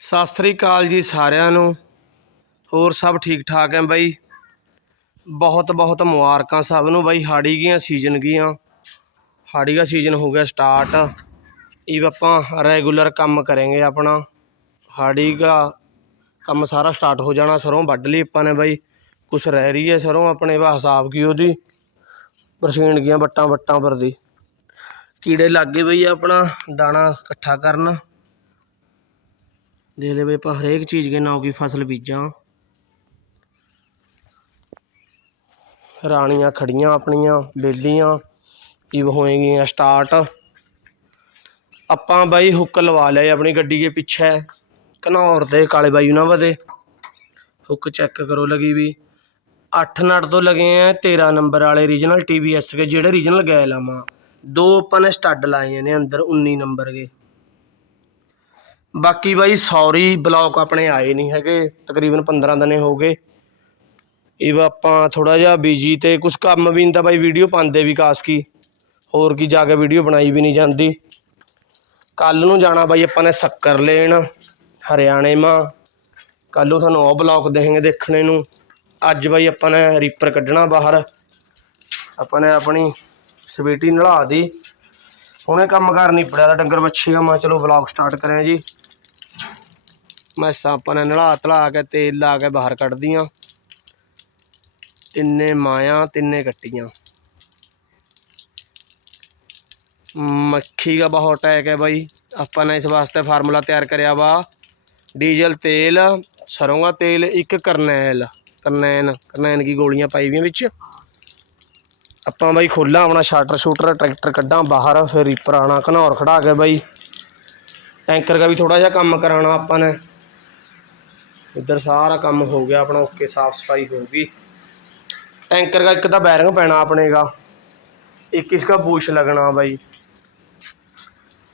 ਸਤਿ ਸ੍ਰੀ ਅਕਾਲ ਜੀ ਸਾਰਿਆਂ ਨੂੰ। ਹੋਰ ਸਭ ਠੀਕ ਠਾਕ ਹੈ ਬਾਈ? ਬਹੁਤ ਬਹੁਤ ਮੁਬਾਰਕਾਂ ਸਭ ਨੂੰ ਬਾਈ, ਹਾੜੀ ਗੀਆਂ ਸੀਜ਼ਨ ਗੀਆਂ। ਹਾੜੀ ਦਾ ਸੀਜ਼ਨ ਹੋ ਗਿਆ ਸਟਾਰਟ ਇਹ ਆਪਾਂ ਰੈਗੂਲਰ ਕੰਮ ਕਰਾਂਗੇ ਆਪਣਾ। ਹਾੜੀ ਦਾ ਕੰਮ ਸਾਰਾ ਸਟਾਰਟ ਹੋ ਜਾਣਾ, ਸਰੋਂ ਵੱਢ ਲਈ ਆਪਾਂ ਨੇ ਬਾਈ। ਕੁਛ ਰਹਿ ਰਹੀ ਹੈ ਸਰੋਂ ਆਪਣੇ ਵਾ ਹਿਸਾਬ ਕੀ ਉਹਦੀ? ਬਰਸੀਨ ਗੀਆਂ ਵੱਟਾਂ ਵੱਟਾਂ ਪਰ ਦੀ ਕੀੜੇ ਲੱਗ ਗਏ ਬਈ ਆਪਣਾ, ਦਾਣਾ ਇਕੱਠਾ ਕਰਨ। ਦੇਖ ਲੈ ਬਈ ਆਪਾਂ ਹਰੇਕ ਚੀਜ਼ ਦੇ ਨਾਮ ਕੀ ਫਸਲ ਬੀਜਾਂ। ਰਾਣੀਆਂ ਖੜੀਆਂ ਆਪਣੀਆਂ, ਬੇਲੀਆਂ, ਕੀ ਹੋਏਗੀਆਂ ਸਟਾਰਟ ਆਪਾਂ ਬਾਈ ਹੁੱਕ ਲਵਾ ਲਿਆ ਆਪਣੀ ਗੱਡੀ ਦੇ ਪਿੱਛੇ। ਘਨੌਰ ਦੇ ਕਾਲੇ ਬਾਈ ਉਹਨਾਂ ਵਦੇ ਹੁੱਕ ਚੈੱਕ ਕਰੋ ਲਗੀ ਵੀ। 8 ਨਟ ਤੋਂ ਲਗੇ ਆ 13 ਨੰਬਰ ਵਾਲੇ ਰੀਜਨਲ TVS ਕੇ ਜਿਹੜੇ ਰੀਜਨਲ ਗਏ ਲਾਵਾਂ ਦੋ ਆਪਾਂ ਨੇ ਸਟੱਡ ਲਾਏ ਨੇ ਅੰਦਰ 19 ਨੰਬਰ ਕੇ। ਬਾਕੀ ਬਾਈ ਸੌਰੀ ਬਲੌਕ ਆਪਣੇ ਆਏ ਨਹੀਂ ਹੈਗੇ। ਤਕਰੀਬਨ 15 ਦਿਨੇ ਹੋ ਗਏ। ਇਹ ਵਾ ਆਪਾਂ ਥੋੜਾ ਜਿਹਾ ਬਿਜ਼ੀ ਤੇ ਕੁਝ ਕੰਮ ਵੀ ਨਹੀਂ ਤਾਂ ਬਾਈ ਵੀਡੀਓ ਪਾਉਂਦੇ ਵੀ ਕਾਸ ਕੀ। ਹੋਰ ਕੀ ਜਾ ਕੇ ਵੀਡੀਓ ਬਣਾਈ ਵੀ ਨਹੀਂ ਜਾਂਦੀ। ਕੱਲ ਨੂੰ ਜਾਣਾ ਬਾਈ ਆਪਾਂ ਨੇ ਸ਼ੱਕਰ ਲੈਣ, ਹਰਿਆਣੇ ਮਾਂ। ਕੱਲ ਨੂੰ ਤੁਹਾਨੂੰ ਉਹ ਬਲੌਕ ਦੇਣਗੇ ਦੇਖਣੇ ਨੂੰ। ਅੱਜ ਬਾਈ ਆਪਾਂ ਨੇ ਰੀਪਰ ਕੱਢਣਾ ਬਾਹਰ। ਆਪਾਂ ਨੇ ਆਪਣੀ ਸਵੀਟੀ ਨਲਾ ਦੀ ਹੁਣੇ ਕੰਮ ਕਰ ਨਹੀਂ ਪੜਿਆ ਤਾਂ ਡੰਗਰ ਬੱਛੀ ਦਾ। ਮੈਂ ਚਲੋ ਵਲੌਗ ਸਟਾਰਟ ਕਰਿਆ ਜੀ। ਮੈਸਾਂ ਆਪਾਂ ਨੇ ਨਲਾ ਧਲਾ ਕੇ ਤੇਲ ਲਾ ਕੇ ਬਾਹਰ ਕੱਢਦੀਆਂ। ਤਿੰਨੇ ਮਾਇਆ, ਤਿੰਨੇ ਕੱਟੀਆਂ। ਮੱਖੀ ਦਾ ਬਹੁਤ ਅਟੈਕ ਹੈ ਬਾਈ। ਆਪਾਂ ਨੇ ਇਸ ਵਾਸਤੇ ਫਾਰਮੂਲਾ ਤਿਆਰ ਕਰਿਆ ਵਾ। ਡੀਜ਼ਲ ਤੇਲ, ਸਰੋਂ ਦਾ ਤੇਲ, ਇੱਕ ਕਰਨੈਲ। ਕਰਨੈਨ ਕਰਨੈਨ ਦੀ ਗੋਲੀਆਂ ਪਾਈ ਵੀਆਂ ਵਿੱਚ। ਆਪਾਂ ਬਾਈ ਖੋਲਾਂ ਆਪਣਾ ਸ਼ਾਟਰ ਸ਼ੂਟਰ, ਟਰੈਕਟਰ ਕੱਢਾਂ ਬਾਹਰ, ਫਿਰ ਰੀਪਰ ਆਣਾ, ਘਨੌਰ ਖੜਾ ਕੇ ਬਾਈ। ਟੈਂਕਰ ਦਾ ਵੀ ਥੋੜਾ ਜਿਹਾ ਕੰਮ ਕਰਾਣਾ ਆਪਾਂ ਨੇ। ਇੱਧਰ ਸਾਰਾ ਕੰਮ ਹੋ ਗਿਆ ਆਪਣਾ ਓਕੇ ਸਾਫ ਸਫਾਈ ਹੋ ਗਈ टैंकर का एक तो बैरिंग पैना अपने का एक इसका बूश लगना भाई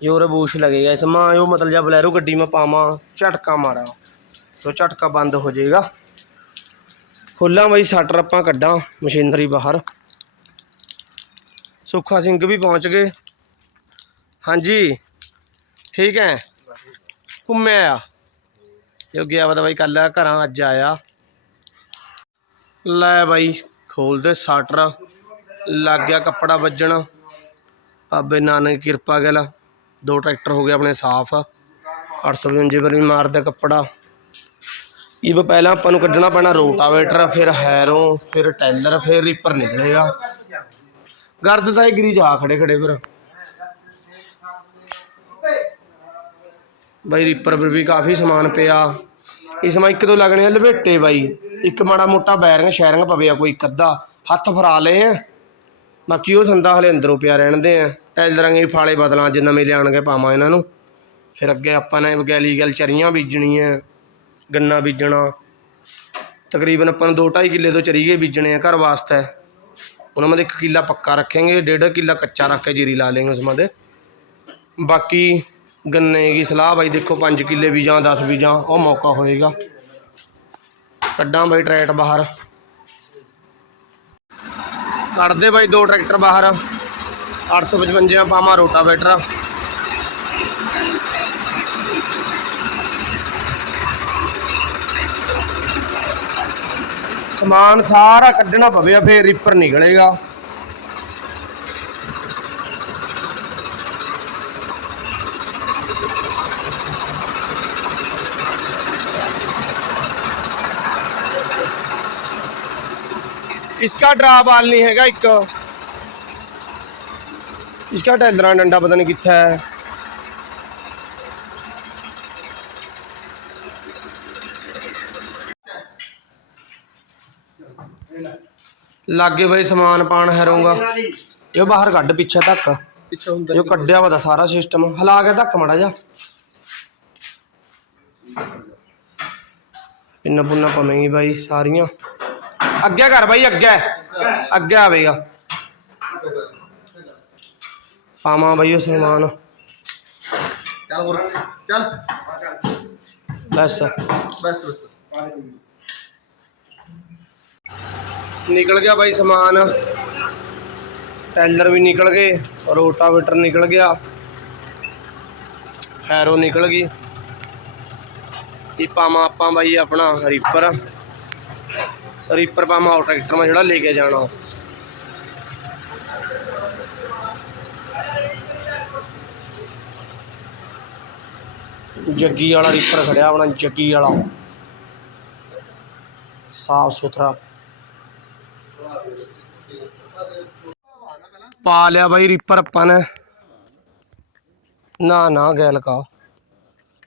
योर बूश लगेगा इसमें यो मतलब जब बलैरो गड्डी में पावा झटका मारा तो झटका बंद हो जाएगा खोला भाई शटर आप कड्डा मशीनरी बाहर सुखा सिंह भी पहुंच गए हाँ जी ठीक है घूमे ਜੋ ਗਿਆ ਵਾ ਬਾਈ ਕੱਲ ਘਰਾਂ ਅੱਜ ਆਇਆ। ਲੈ ਬਾਈ, ਖੋਲਦੇ ਸਾਟਰ, ਲੱਗ ਗਿਆ ਕੱਪੜਾ ਵੱਜਣ। ਬਾਬੇ ਨਾਨਕ ਕਿਰਪਾ ਗੱਲ ਦੋ ਟਰੈਕਟਰ ਹੋ ਗਏ ਆਪਣੇ ਸਾਫ਼। 855 ਪਰ ਵੀ ਮਾਰਦਾ ਕੱਪੜਾ। ਇਹ ਪਹਿਲਾਂ ਆਪਾਂ ਨੂੰ ਕੱਢਣਾ ਪੈਣਾ ਰੋਟਾਵੇਟਰ, ਫਿਰ ਹੈਰੋ, ਫਿਰ ਟੈਲਰ, ਫਿਰ ਰੀਪਰ ਨਿਕਲੇਗਾ ਗਰਦ ਤਾਂ ਇਹ ਗਰੀ ਜਾ ਖੜੇ ਖੜੇ ਫਿਰ। ਬਾਈ ਰੀਪਰ ਪਰ ਵੀ ਕਾਫੀ ਸਮਾਨ ਪਿਆ। ਇਸ ਮਾ ਇੱਕ ਦੋ ਲੱਗਣੇ ਆ ਲਵੇਟੇ ਬਾਈ। ਇੱਕ ਮਾੜਾ ਮੋਟਾ ਬੈਰਿੰਗ ਸ਼ੈਰਿੰਗ ਪਵੇ ਆ ਕੋਈ ਇੱਕ ਅੱਧਾ। ਹੱਥ ਫਰਾ ਲਏ ਆ। ਬਾਕੀ ਉਹ ਸੰਦਾ ਹਲੇ ਅੰਦਰੋਂ ਪਿਆ ਰਹਿਣਦੇ ਆ। ਟੈਲਰਾਂ ਦੇ ਫਾਲੇ ਬਦਲਾਂ ਜੇ ਨਵੇਂ ਲਿਆਣਗੇ ਪਾਵਾਂ ਇਹਨਾਂ ਨੂੰ। ਫਿਰ ਅੱਗੇ ਆਪਾਂ ਨੇ ਗੈਲੀ ਗੈਲ ਚਰੀਆਂ ਬੀਜਣੀਆਂ, ਗੰਨਾ ਬੀਜਣਾ। ਤਕਰੀਬਨ ਆਪਾਂ ਨੂੰ 2.5 ਕਿੱਲੇ ਤੋਂ ਚਰੀਗੇ ਬੀਜਣੇ ਆ ਘਰ ਵਾਸਤੇ। ਉਹਨਾਂ ਮੇ ਇੱਕ ਕਿੱਲਾ ਪੱਕਾ ਰੱਖਾਂਗੇ, ਡੇਢ ਕਿੱਲਾ ਕੱਚਾ ਰੱਖ ਕੇ ਜੀਰੀ ਲਾ ਲੇਂਗੇ ਉਸ ਮਾ। ਦੇ ਬਾਕੀ ਗੰਨੇ ਦੀ ਸਲਾਹ ਬਾਈ ਦੇਖੋ 5 ਕਿੱਲੇ ਵੀ ਜਾਂ 10 ਵੀ ਜਾਂ, ਉਹ ਮੌਕਾ ਹੋਏਗਾ। ਕੱਢਾਂ ਬਾਈ ਟਰੈਕਟਰ ਬਾਹਰ। ਕੱਢਦੇ ਬਾਈ ਦੋ ਟਰੈਕਟਰ ਬਾਹਰ। 855 ਪਾਵਾਂ ਰੋਟਾਵੇਟਰ। ਸਮਾਨ ਸਾਰਾ ਕੱਢਣਾ ਪਵੇ, ਫੇਰ ਰੀਪਰ ਨਿਕਲੇਗਾ। इसका ड्रा बाल नहीं हैगा एक इसका टैलरा डंडा पता नहीं कितना है लागे भाई समान पान हैरोगा ये बाहर कड पीछे तक ਪਿੱਛੇ ਹੁੰਦਾ ਜੋ ਕੱਢਿਆ ਵਾ ਦਾ ਸਾਰਾ ਸਿਸਟਮ ਹਿਲਾ ਕੇ ਧੱਕ ਮੜਾ ਜਾ ਪਿੰਨਾ ਪੁੰਨਾ ਪਵੇਂਗੀ ਬਾਈ ਸਾਰੀਆਂ ਅੱਗੇ ਕਰ ਬਾਈ ਅੱਗੇ। ਅੱਗੇ ਆਵੇਗਾ ਪਾਵਾਂ ਬਾਈ ਉਹ ਸਮਾਨ। ਚੱਲ ਹੋਰ ਚੱਲ। ਬਸ। ਬਸ ਬਸ। ਨਿਕਲ ਗਿਆ ਬਾਈ ਸਮਾਨ। ਟੈਲਰ ਵੀ ਨਿਕਲ ਗਏ ਰੋਟਾਵੇਟਰ ਨਿਕਲ ਗਿਆ। ਹੈਰੋ ਨਿਕਲ ਗਈ। ਇਹ ਪਾਵਾਂ ਆਪਾਂ ਬਾਈ ਆਪਣਾ ਰੀਪਰ। ਰੀਪਰ ਪਾਵਾਂ ਉਹ ਟਰੈਕਟਰ ਮੈਂ ਜਿਹੜਾ ਲੈ ਕੇ ਜਾਣਾ। ਜੱਗੀ ਵਾਲਾ ਰੀਪਰ ਖੜਿਆ ਆਪਣਾ, ਜੱਗੀ ਵਾਲਾ। ਸਾਫ਼ ਸੁਥਰਾ। ਪਾ ਲਿਆ ਬਾਈ ਰੀਪਰ ਆਪਾਂ ਨੇ। ਨਾ ਨਾ ਗੈਲ ਕਾ।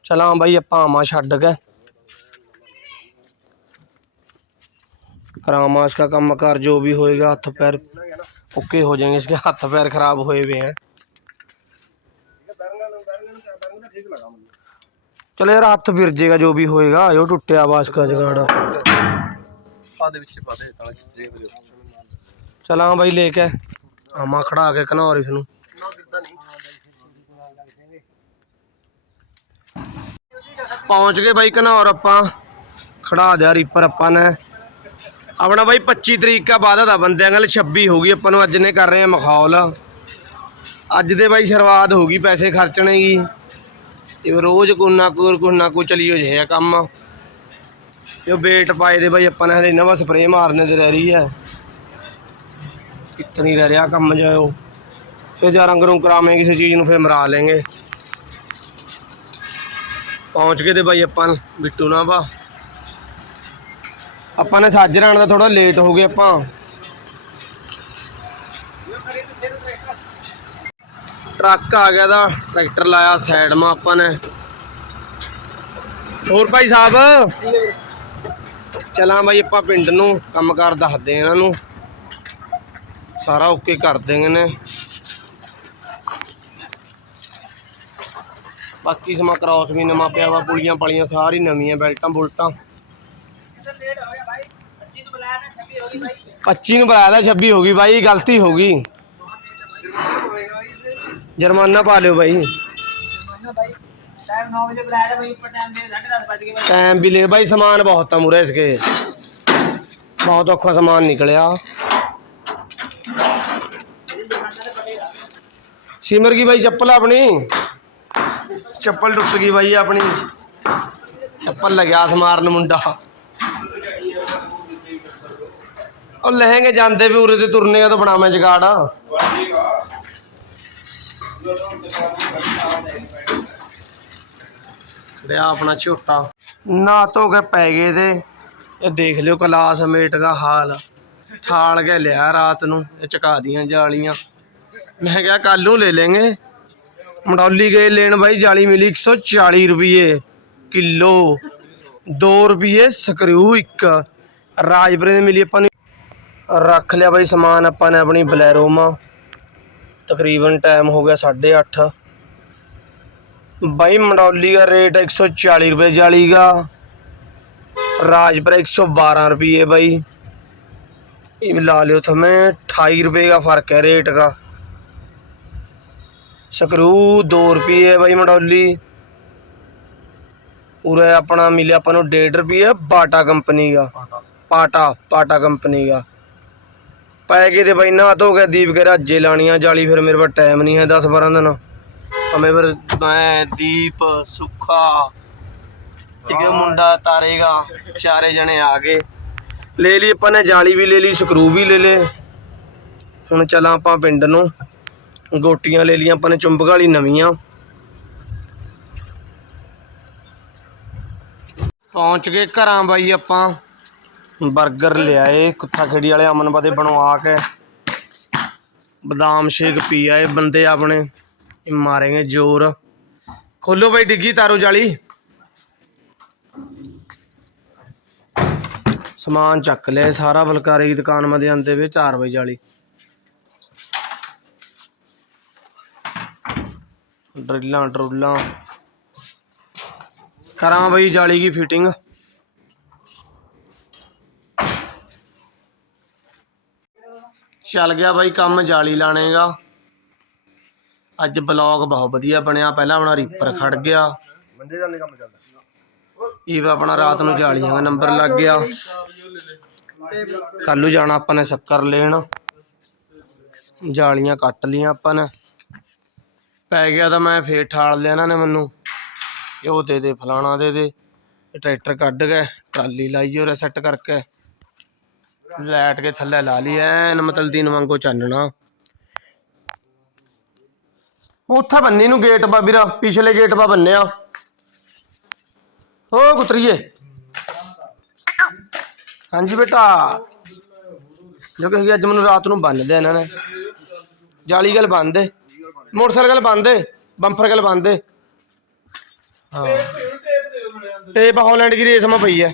ਚਲਾਂ ਬਾਈ ਆਪਾਂ ਆਵਾਂ ਛੱਡ ਕੇ। करामा इसका काम कर जो भी होएगा हाथ पैर ओके हो जाएंगे इसके हाथ पैर खराब हुए हुए हैं चलो यार हाथ फिर जाएगा जो भी होएगा जो टूटे आवाज का जगाड़ ਪਾ ਦੇ ਵਿੱਚ ਪਾ ਦੇ ਤਾਂ ਜੇ ਹੋ ਜਾ चला भाई लेके आमा खड़ा के घनौर इसनू ਨਾ ਕਿੱਦਾਂ ਨਹੀਂ ਪਹੁੰਚ ਗਏ ਬਾਈ ਘਨੌਰ ਆਪਾਂ ਖੜਾ ਦਿਆ ਰੀਪਰ ਆਪਾਂ ਨੇ ਆਪਣਾ ਬਾਈ 25 ਤਰੀਕ ਦਾ ਵਾਅਦਾ ਦਾ ਬੰਦਿਆਂ ਗੱਲ 26 ਹੋ ਗਈ, ਆਪਾਂ ਨੂੰ ਅੱਜ ਨੇ ਕਰ ਰਹੇ ਆ ਮਖੌਲ। ਅੱਜ ਦੇ ਬਾਈ ਸ਼ੁਰੂਆਤ ਹੋ ਗਈ ਪੈਸੇ ਖਰਚਣੇ ਦੀ। ਤੇ ਰੋਜ਼ ਕੋਈ ਨਾ ਕੋਈ ਕੋਈ ਨਾ ਕੋਈ ਚਲੀ ਹੋ ਜਾਏ ਕੰਮ। ਤੇ ਵੇਟ ਪਾਏ ਦੇ ਬਾਈ ਆਪਾਂ ਨੇ ਹਲੇ ਨਵਾਂ ਸਪਰੇਅ ਮਾਰਨੇ ਤੇ ਰਹਿ ਰਹੀ ਹੈ। ਕਿਤਨੀ ਰਹਿ ਰਿਹਾ ਕੰਮ ਜਾਇਓ ਫਿਰ ਜਾਂ ਰੰਗ ਨੂੰ ਕਰਾਵੇਂ ਕਿਸੇ ਚੀਜ਼ ਨੂੰ, ਫਿਰ ਮਰਾ ਲੈਂਗੇ। ਪਹੁੰਚ ਗਏ ਤੇ ਬਾਈ ਆਪਾਂ ਬਿੱਟੂ ਨਾ ਬਾ ਆਪਾਂ ਨੇ ਸਾਜਰਾਂ ਦਾ ਥੋੜਾ ਲੇਟ ਹੋ ਗਏ ਆਪਾਂ। ਟਰੱਕ ਆ ਗਿਆ ਦਾ, ਟਰੈਕਟਰ ਲਾਇਆ ਸਾਈਡ ਮਾ ਆਪਾਂ ਨੇ। ਹੋਰ ਭਾਈ ਸਾਹਿਬ? ਚਲਾਂ ਬਾਈ ਆਪਾਂ ਪਿੰਡ ਨੂੰ ਕੰਮ ਕਾਰ ਦੱਸਦੇ ਆ ਇਹਨਾਂ ਨੂੰ। ਸਾਰਾ ਓਕੇ ਕਰ ਦੇਂਗੇ ਨੇ। ਬਾਕੀ ਸਮਾਂ ਕ੍ਰਾਸ ਵੀ ਨਵਾਂ ਪਿਆ ਵਾ, ਪੁਲੀਆਂ ਪਾਲੀਆਂ ਸਾਰੀ ਨਵੀਆਂ ਬੈਲਟਾਂ ਬੁਲਟਾਂ। पच्ची बताया था, छब्बी होगी भाई, गलती होगी। जर्माना पा लो भाई। टाइम भी ले, भाई, समान बहुत था मुरे इसके। बहुत औखा समान निकलिया सिमर की भाई चप्पल अपनी? चप्पल टुट गई भाई अपनी। चप्पल लगे समारन मुंडा। ਉਹ ਲਹਿੰਗੇ ਜਾਂਦੇ ਵੀ ਉਰੇ ਤੇ ਤੁਰਨੇ ਆ ਤਾਂ ਬਣਾਵੇਂ ਜਗਾੜ ਲਿਆ ਆਪਣਾ ਝੋਟਾ। ਨਾ ਧੋ ਕੇ ਪੈ ਗਏ ਤੇ ਇਹ ਦੇਖ ਲਿਓ ਕਲਾਸਮੇਟ ਦਾ ਹਾਲ। ਠਾਲ ਕੇ ਲਿਆ ਰਾਤ ਨੂੰ, ਇਹ ਚਕਾ ਦੀਆਂ ਜਾਲੀਆਂ। ਮੈਂ ਕਿਹਾ ਕੱਲ ਨੂੰ ਲੈ ਲੈਂਗੇ ਮੰਡੌਲੀ ਗਏ ਲੈਣ ਬਾਈ, ਜਾਲੀ ਮਿਲੀ 140 ਰੁਪਏ ਕਿਲੋ। 2 ਰੁਪਏ ਸਕਰੂ ਇੱਕ। ਰਾਜਪੁਰੇ ਦੇ ਮਿਲੀ ਆਪਾਂ ਨੂੰ ਰੱਖ ਲਿਆ ਬਾਈ ਸਮਾਨ ਆਪਾਂ ਨੇ ਆਪਣੀ ਬਲੈਰੋ ਮਾ ਤਕਰੀਬਨ ਟਾਈਮ ਹੋ ਗਿਆ 8:30 ਬਾਈ ਮੰਡੌਲੀ ਦਾ ਰੇਟ 140 रुपये जाली का राजपुरा 112 रुपये भाई ये ला लियो तो मैं अठाई रुपये का फ़र्क है रेट का ਸਕਰੂ 2 ਰੁਪਏ ਬਾਈ ਮੰਡੌਲੀ ਉਰੇ ਆਪਣਾ ਮਿਲਿਆ ਆਪਾਂ ਨੂੰ 1.5 ਰੁਪਏ ਬਾਟਾ ਕੰਪਨੀ ਦਾ ਪਾਟਾ ਪਾਟਾ ਕੰਪਨੀ ਦਾ ਪੈ ਗਏ ਤੇ ਬਾਈ ਨਾ ਧੋ ਕੇ ਦੀਪ ਕੇ ਰਾਜੇ ਲਾਣੀਆਂ ਜਾਲੀ ਫਿਰ ਮੇਰੇ ਕੋਲ ਟਾਈਮ ਨਹੀਂ ਹੈ 10 12 ਦਿਨ। ਹਮੇ ਫਿਰ ਮੈਂ ਦੀਪ ਸੁੱਖਾ ਇੱਕ ਮੁੰਡਾ ਤਾਰੇਗਾ ਚਾਰੇ ਜਣੇ ਆ ਗਏ। ਲੈ ਲਈ ਆਪਾਂ ਨੇ ਜਾਲੀ ਵੀ ਲੈ ਲਈ ਸਕਰੂ ਵੀ ਲੈ ਲਏ। ਹੁਣ ਚੱਲਾਂ ਆਪਾਂ ਪਿੰਡ ਨੂੰ। ਗੋਟੀਆਂ ਲੈ ਲਈਆਂ ਆਪਾਂ ਨੇ ਚੁੰਬਕ ਵਾਲੀ ਨਵੀਆਂ। ਪਹੁੰਚ ਗਏ ਘਰਾਂ ਬਾਈ ਆਪਾਂ। 버ਗਰ ਲਿਆਏ, ਕੁੱਤਾ ਖੇੜੀ ਵਾਲੇ ਅਮਨ ਬਦੇ ਬਣਵਾ ਕੇ। ਬਦਾਮ ਸ਼ੇਕ ਪੀ ਆਏ ਬੰਦੇ ਆਪਣੇ, ਇਹ ਮਾਰेंगे ਜ਼ੋਰ। ਖੋਲੋ ਬਈ ਡਿੱਗੀ ਤਾਰੂ ਜਾਲੀ। ਸਮਾਨ ਚੱਕ ਲਿਆ, ਸਾਰਾ ਫਲਕਾਰੀ ਦੀ ਦੁਕਾਨ ਮਦੇ ਆਂਦੇ ਵੇ, ਚਾਰ ਵਜੇ ਜਾਲੀ। ਡਰਿੱਲਾਂ ਡਰੁੱਲਾਂ ਕਰਾਂ ਬਈ ਜਾਲੀ ਦੀ ਫਿਟਿੰਗ ਚੱਲ ਗਿਆ ਬਾਈ, ਕੰਮ ਜਾਲੀ ਲਾਣੇ ਦਾ ਅੱਜ ਬਲੌਗ ਬਹੁਤ ਵਧੀਆ ਬਣਿਆ, ਪਹਿਲਾਂ ਆਪਣਾ ਰੀਪਰ ਖੜ ਗਿਆ। ਮੰਦੇ ਜਾਂਦੇ ਕੰਮ ਚੱਲਦਾ ਇਹ ਆਪਣਾ ਰਾਤ ਨੂੰ ਜਾਲੀਆਂ ਦਾ ਨੰਬਰ ਲੱਗ ਗਿਆ। ਕੱਲ ਨੂੰ ਜਾਣਾ ਆਪਾਂ ਨੇ ਸ਼ੱਕਰ ਲੈਣ। ਜਾਲੀਆਂ ਕੱਟ ਲੀਆਂ ਆਪਾਂ ਨੇ। ਪੈ ਗਿਆ ਤਾਂ ਮੈਂ ਫੇਰ ਠਾਲ ਲਿਆ ਇਹਨਾਂ ਨੇ ਮੈਨੂੰ। ਇਹ ਉਹ ਦੇ ਦੇ, ਫਲਾਣਾ ਦੇ ਦੇ। ਟਰੈਕਟਰ ਕੱਢ ਕੇ ਟਰਾਲੀ ਲਾਈ ਉਹ ਸੈੱਟ ਕਰਕੇ। ਲੈਟ ਕੇ ਥੱਲੇ ਲਾ ਲਈ, ਐਨ ਮਤਲਬ ਦਿਨ ਵਾਂਗੂ ਚਾਨਣਾ। ਉੱਥੇ ਬੰਨੀ ਨੂੰ ਗੇਟ ਬਾ ਵੀਰਾ, ਪਿਛਲੇ ਗੇਟ ਬਾ ਬੰਨਿਆ। ਓ ਗੁਤਰੀਏ ਹਾਂਜੀ ਬੇਟਾ। ਜੋ ਕਿ ਅੱਜ ਮੈਨੂੰ ਰਾਤ ਨੂੰ ਬੰਨਦੇ ਇਹਨਾਂ ਨੇ। ਜਾਲੀ ਗੱਲ ਬੰਨ ਦੇ ਮੋਟਰਸਾਈਕਲ ਗੱਲ ਬੰਨ ਦੇ ਬੰਪਰ ਗੱਲ ਬੰਨ ਦੇ ਹਾਂ ਟੇਪ ਹਾਲੈਂਡ ਦੀ ਰੇਸ ਮਾ ਪਈ ਹੈ